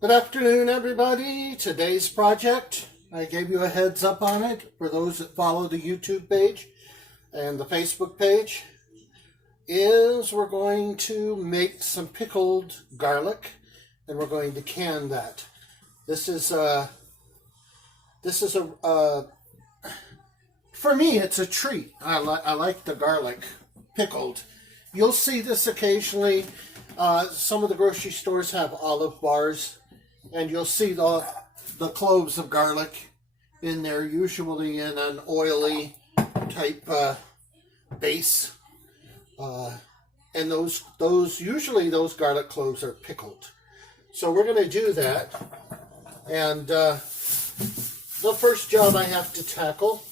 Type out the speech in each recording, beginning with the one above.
Good afternoon, everybody. Today's project, I gave you a heads up on it for those that follow the YouTube page and the Facebook page, is we're going to make some pickled garlic and we're going to can that. This is a for me, it's a treat. I like the garlic pickled. You'll see this occasionally. Some of the grocery stores have olive bars, and you'll see the cloves of garlic in there, usually in an oily type base. And usually those garlic cloves are pickled. So we're going to do that. And the first job I have to tackle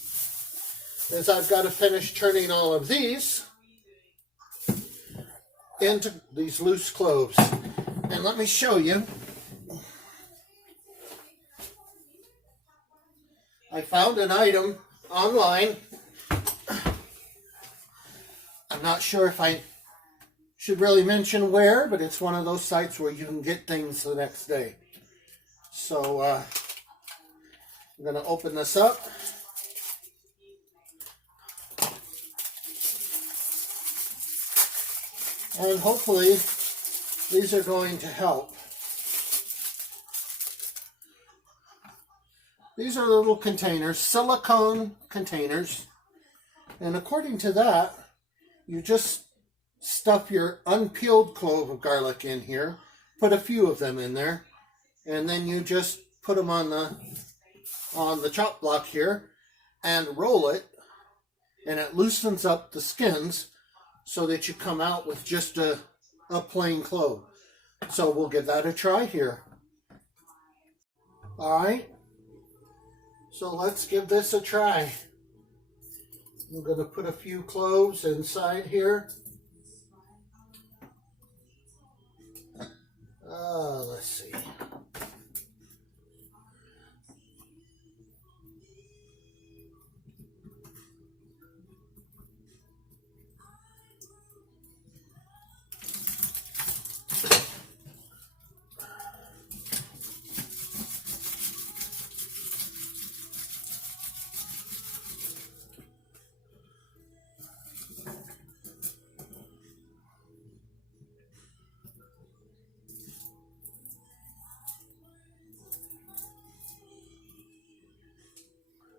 is I've got to finish turning all of these into these loose cloves. And let me show you. I found an item online. I'm not sure if I should really mention where, but it's one of those sites where you can get things the next day. So I'm going to open this up. And hopefully these are going to help. These are little containers, silicone containers. And according to that, you just stuff your unpeeled clove of garlic in here, put a few of them in there, and then you just put them on the chop block here and roll it, and it loosens up the skins so that you come out with just a plain clove. So we'll give that a try here. All right. So let's give this a try. I'm going to put a few cloves inside here. Let's see.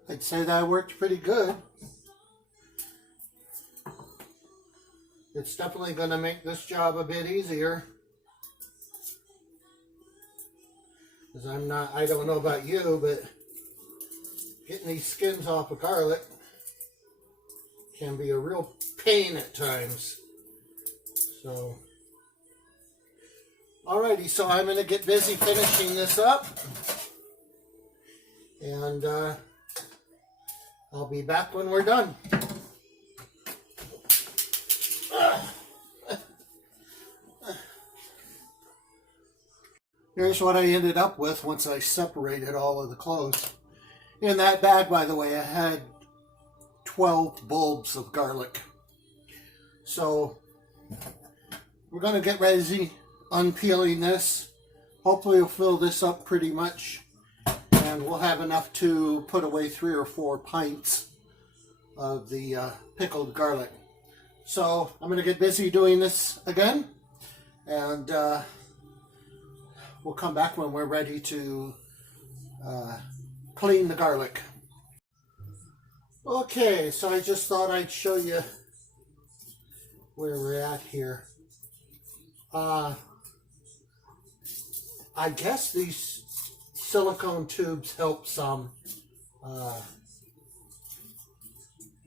I'd say that worked pretty good. It's definitely going to make this job a bit easier. Because I don't know about you, but getting these skins off of garlic can be a real pain at times. So, alrighty, so I'm going to get busy finishing this up. And I'll be back when we're done. Here's what I ended up with once I separated all of the cloves. In that bag, by the way, I had 12 bulbs of garlic. So we're going to get ready unpeeling this. Hopefully we'll fill this up pretty much. And we'll have enough to put away 3 or 4 pints of the pickled garlic. So I'm going to get busy doing this again. And we'll come back when we're ready to clean the garlic. Okay, so I just thought I'd show you where we're at here. I guess these silicone tubes help some.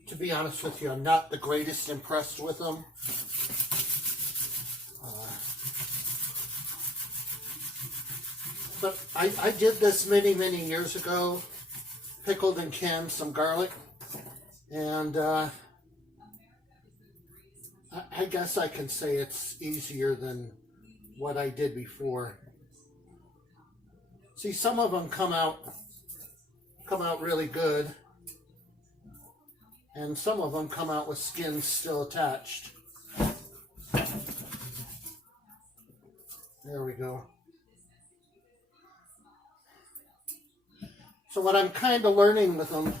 To be honest with you, I'm not the greatest impressed with them. But I did this many years ago, pickled and canned some garlic, and I guess I can say it's easier than what I did before. See, some of them come out really good, and some of them come out with skins still attached. There we go. So what I'm kind of learning with them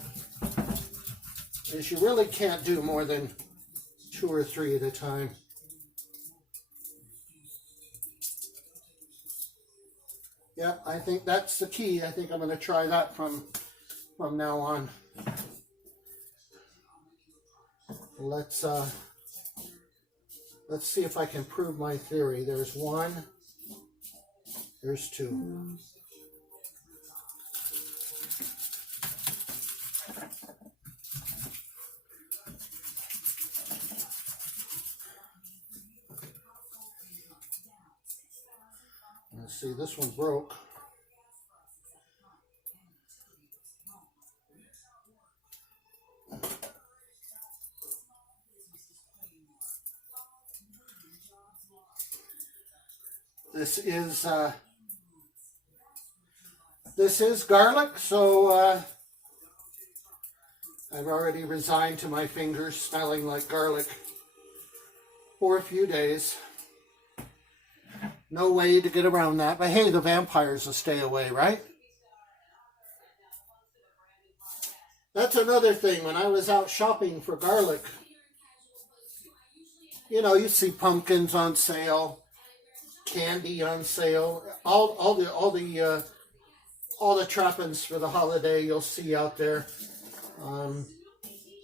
is you really can't do more than 2 or 3 at a time. Yeah, I think that's the key. I think I'm going to try that from now on. Let's see if I can prove my theory. There's 1, there's 2. Let's see, this one broke. This is garlic, so I've already resigned to my fingers smelling like garlic for a few days. No way to get around that, but hey, the vampires will stay away, right? That's another thing. When I was out shopping for garlic, you know, you see pumpkins on sale, candy on sale, all the trappings for the holiday you'll see out there.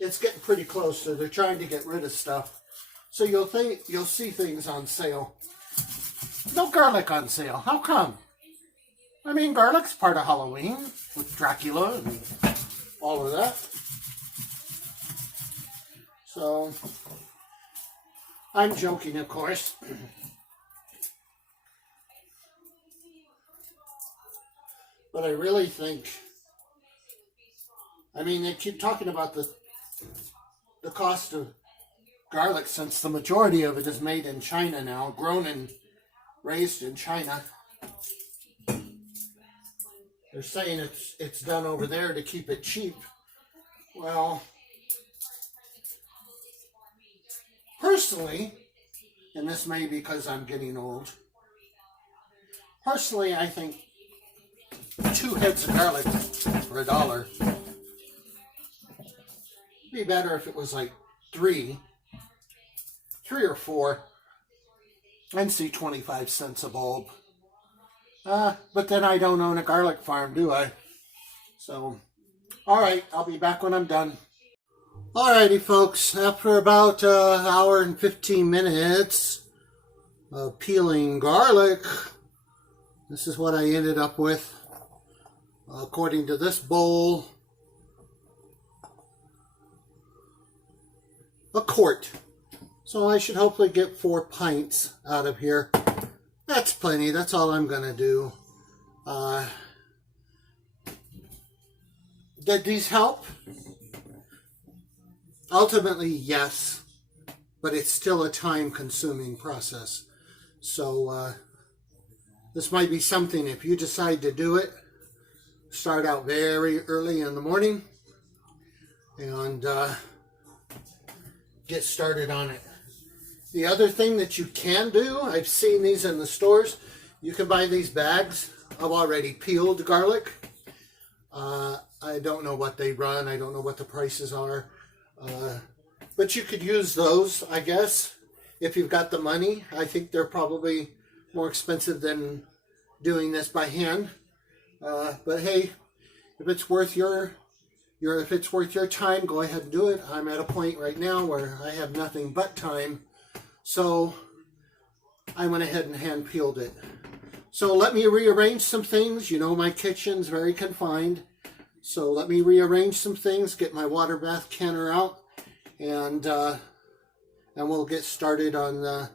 It's getting pretty close, so they're trying to get rid of stuff. So you'll see things on sale. No garlic on sale. How come? I mean, garlic's part of Halloween with Dracula and all of that. So I'm joking, of course. But I really think, I mean, they keep talking about the cost of garlic, since the majority of it is made in China now, grown and raised in China. They're saying it's done over there to keep it cheap. Well, personally, and this may be because I'm getting old, personally I think 2 heads of garlic for $1. It'd be better if it was like 3 or 4, and see 25 cents a bulb. But then I don't own a garlic farm, do I? So, alright, I'll be back when I'm done. Alrighty folks, after about an hour and 15 minutes of peeling garlic, this is what I ended up with. According to this bowl, a quart. So I should hopefully get 4 pints out of here. That's plenty. That's all I'm going to do. Did these help? Ultimately, yes. But it's still a time-consuming process. So this might be something, if you decide to do it, start out very early in the morning and get started on it. The other thing that you can do, I've seen these in the stores, you can buy these bags of already peeled garlic. I don't know what they run, I don't know what the prices are, but you could use those, I guess, if you've got the money. I think they're probably more expensive than doing this by hand. But hey, if it's worth your time, go ahead and do it. I'm at a point right now where I have nothing but time, so I went ahead and hand peeled it. So let me rearrange some things. You know, my kitchen's very confined, so let me rearrange some things, get my water bath canner out, and we'll get started on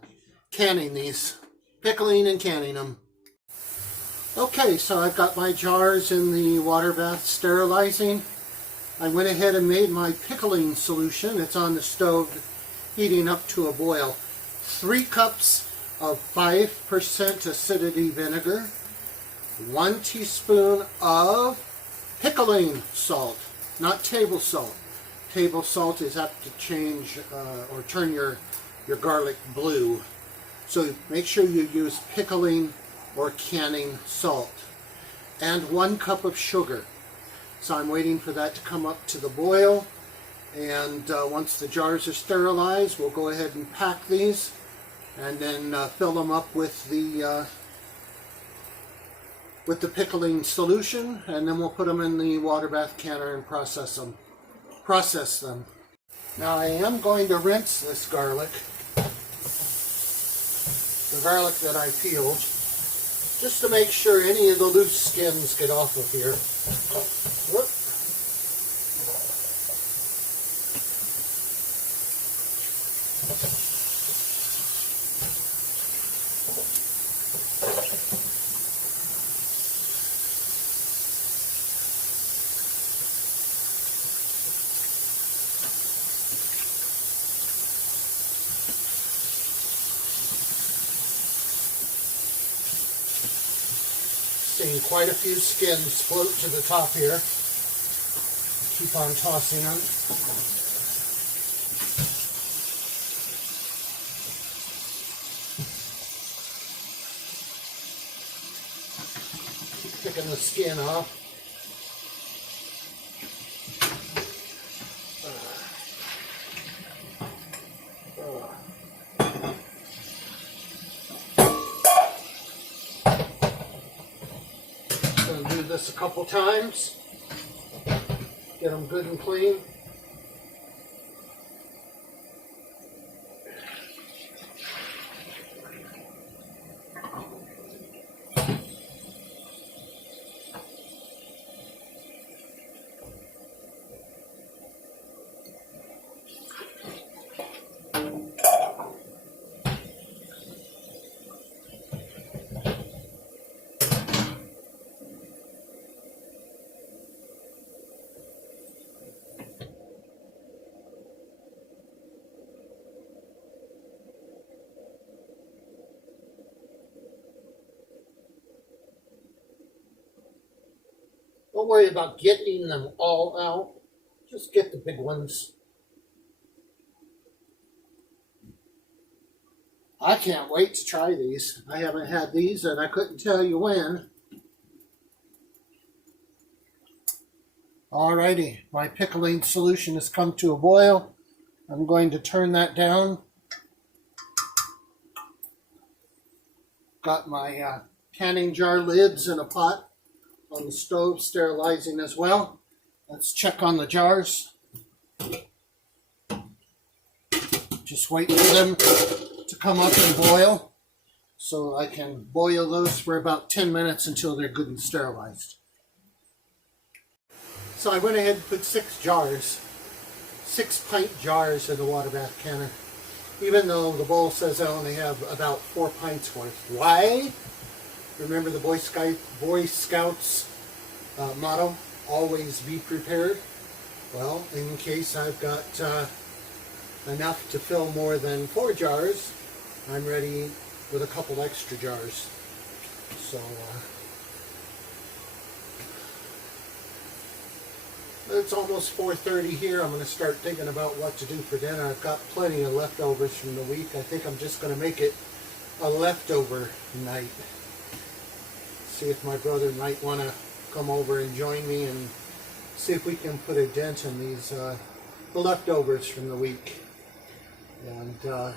canning these, pickling and canning them. Okay, so I've got my jars in the water bath sterilizing. I went ahead and made my pickling solution. It's on the stove heating up to a boil. 3 cups of 5% acidity vinegar, 1 teaspoon of pickling salt, not table salt. Table salt is apt to change or turn your garlic blue. So make sure you use pickling or canning salt. And 1 cup of sugar. So I'm waiting for that to come up to the boil. And once the jars are sterilized, we'll go ahead and pack these and then fill them up with the pickling solution, and then we'll put them in the water bath canner and process them. Now I am going to rinse this garlic, the garlic that I peeled, just to make sure any of the loose skins get off of here. Whoop. Seeing quite a few skins float to the top here. Keep on tossing them. Keep picking the skin off. Do this a couple times, get them good and clean. Don't worry about getting them all out. Just get the big ones. I can't wait to try these. I haven't had these and I couldn't tell you when. Alrighty, my pickling solution has come to a boil. I'm going to turn that down. Got my canning jar lids in a pot on the stove, sterilizing as well. Let's check on the jars. Just wait for them to come up and boil so I can boil those for about 10 minutes until they're good and sterilized. So I went ahead and put 6 pint jars in the water bath canner, even though the bowl says I only have about 4 pints worth. Why? Remember the Boy Scouts motto, always be prepared? Well, in case I've got enough to fill more than 4 jars, I'm ready with a couple extra jars. So it's almost 4:30 here. I'm going to start thinking about what to do for dinner. I've got plenty of leftovers from the week. I think I'm just going to make it a leftover night. See if my brother might want to come over and join me and see if we can put a dent in these the leftovers from the week and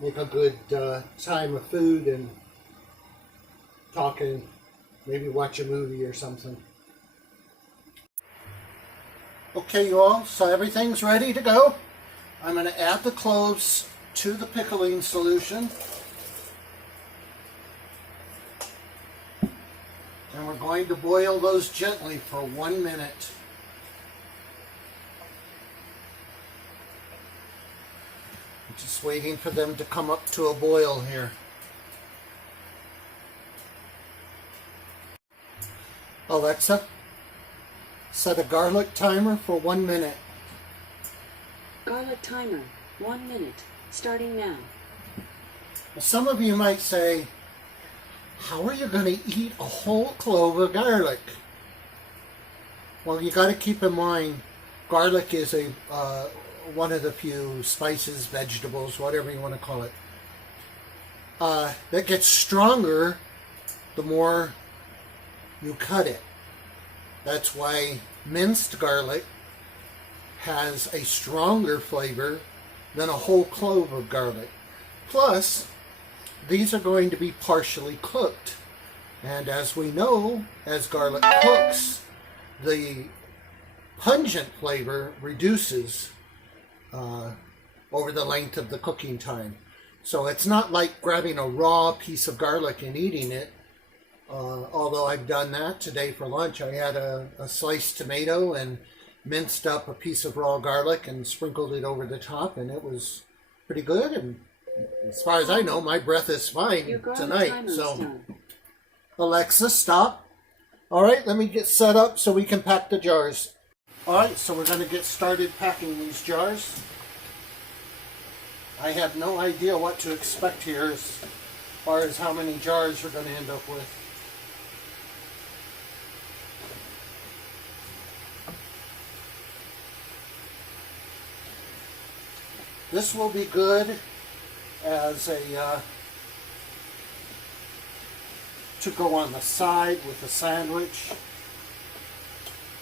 make a good time of food and talking, maybe watch a movie or something. Okay, you all, so everything's ready to go. I'm going to add the cloves to the pickling solution. And we're going to boil those gently for 1 minute. I'm just waiting for them to come up to a boil here. Alexa, set a garlic timer for 1 minute. Garlic timer, 1 minute, starting now. Some of you might say, how are you going to eat a whole clove of garlic? Well, you got to keep in mind, garlic is one of the few spices, vegetables, whatever you want to call it, that gets stronger the more you cut it. That's why minced garlic has a stronger flavor than a whole clove of garlic. Plus, these are going to be partially cooked. And as we know, as garlic cooks, the pungent flavor reduces over the length of the cooking time. So it's not like grabbing a raw piece of garlic and eating it. Although I've done that today for lunch. I had a sliced tomato and minced up a piece of raw garlic and sprinkled it over the top, and it was pretty good. And as far as I know, my breath is fine tonight. So, Alexa, stop. All right, let me get set up so we can pack the jars. All right, so we're going to get started packing these jars. I have no idea what to expect here as far as how many jars we're going to end up with. This will be good as a to go on the side with a sandwich,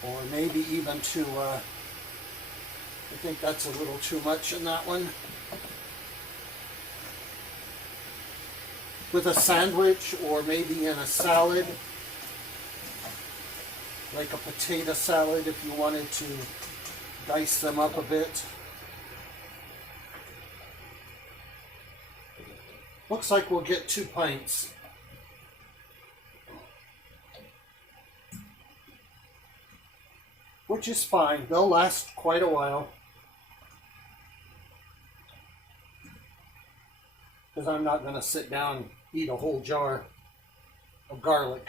or maybe even to I think that's a little too much in that one. With a sandwich, or maybe in a salad, like a potato salad if you wanted to dice them up a bit. Looks like we'll get 2 pints. Which is fine. They'll last quite a while. Because I'm not going to sit down and eat a whole jar of garlic.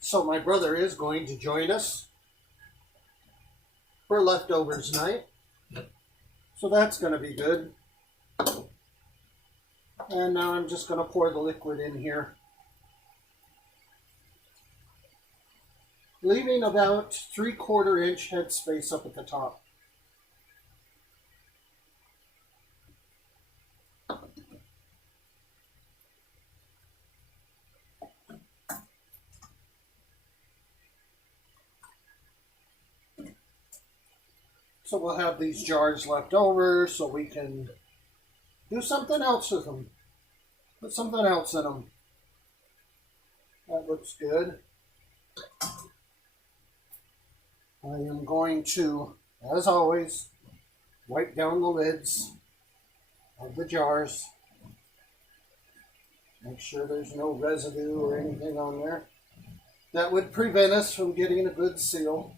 So my brother is going to join us for leftovers night. So that's going to be good. And now I'm just going to pour the liquid in here, leaving about 3/4 inch headspace up at the top. So we'll have these jars left over so we can do something else with them. Put something else in them. That looks good. I am going to, as always, wipe down the lids of the jars. Make sure there's no residue or anything on there that would prevent us from getting a good seal.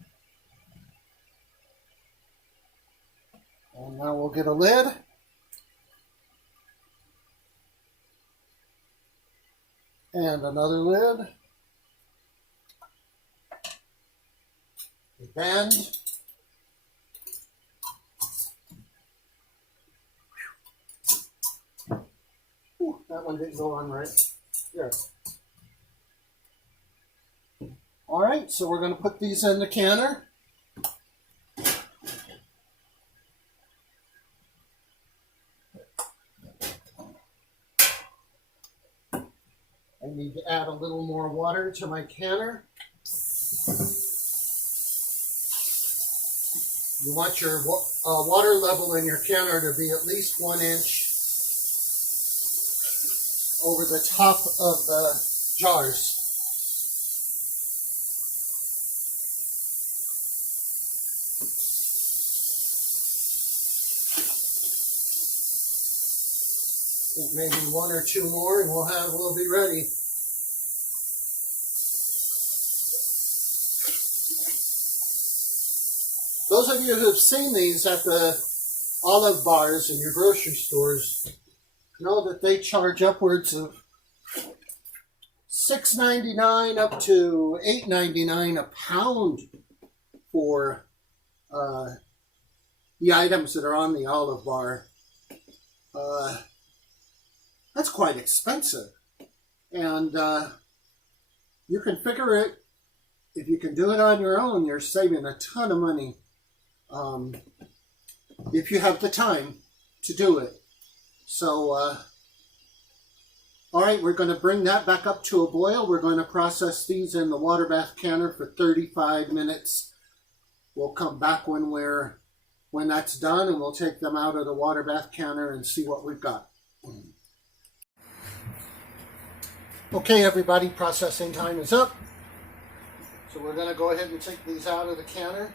And now we'll get a lid. And another lid. A bend. Ooh, that one didn't go on right. There. All right, so we're going to put these in the canner. I need to add a little more water to my canner. You want your water level in your canner to be at least 1 inch over the top of the jars. I think maybe 1 or 2 more and we'll be ready. Those of you who have seen these at the olive bars in your grocery stores know that they charge upwards of $6.99 up to $8.99 a pound for the items that are on the olive bar, that's quite expensive. And you can figure it, if you can do it on your own, you're saving a ton of money if you have the time to do it. So, all right, we're going to bring that back up to a boil. We're going to process these in the water bath canner for 35 minutes. We'll come back when that's done, and we'll take them out of the water bath canner and see what we've got. Okay, everybody, processing time is up. So we're going to go ahead and take these out of the canner.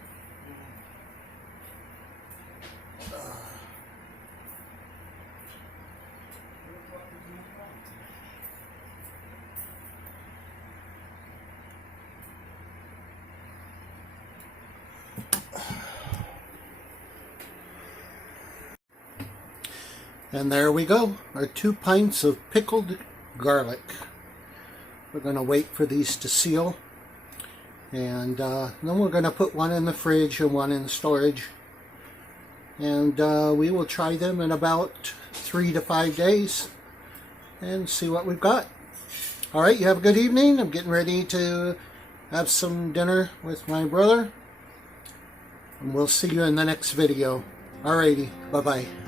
And there we go, our 2 pints of pickled garlic. We're going to wait for these to seal, and then we're going to put one in the fridge and one in storage, and we will try them in about 3 to 5 days and see what we've got. All right, you have a good evening. I'm getting ready to have some dinner with my brother, and we'll see you in the next video. Alrighty, bye-bye.